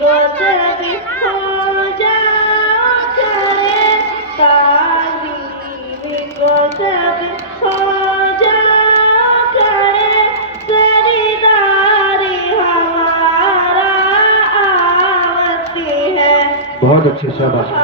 को जब हो जाओ करे ताज़ीम को जब हो जाओ करे सरदारी हमारा आवती है। बहुत अच्छे शाबाश।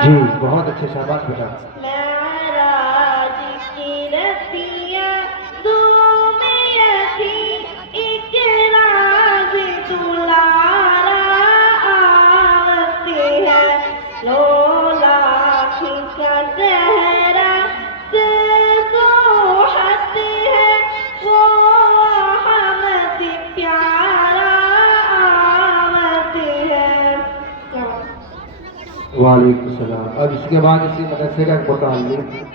जी बहुत अच्छे शाबाश बेटा। मेराज की रतियां दो में थी एक राज दुलारा आवती है। लोला का सहरा से सोहत है वो हमद प्यारा आवती है। वालेकुम सलाम। अब इसके बाद इसी मदरसे का मुताल्लिक़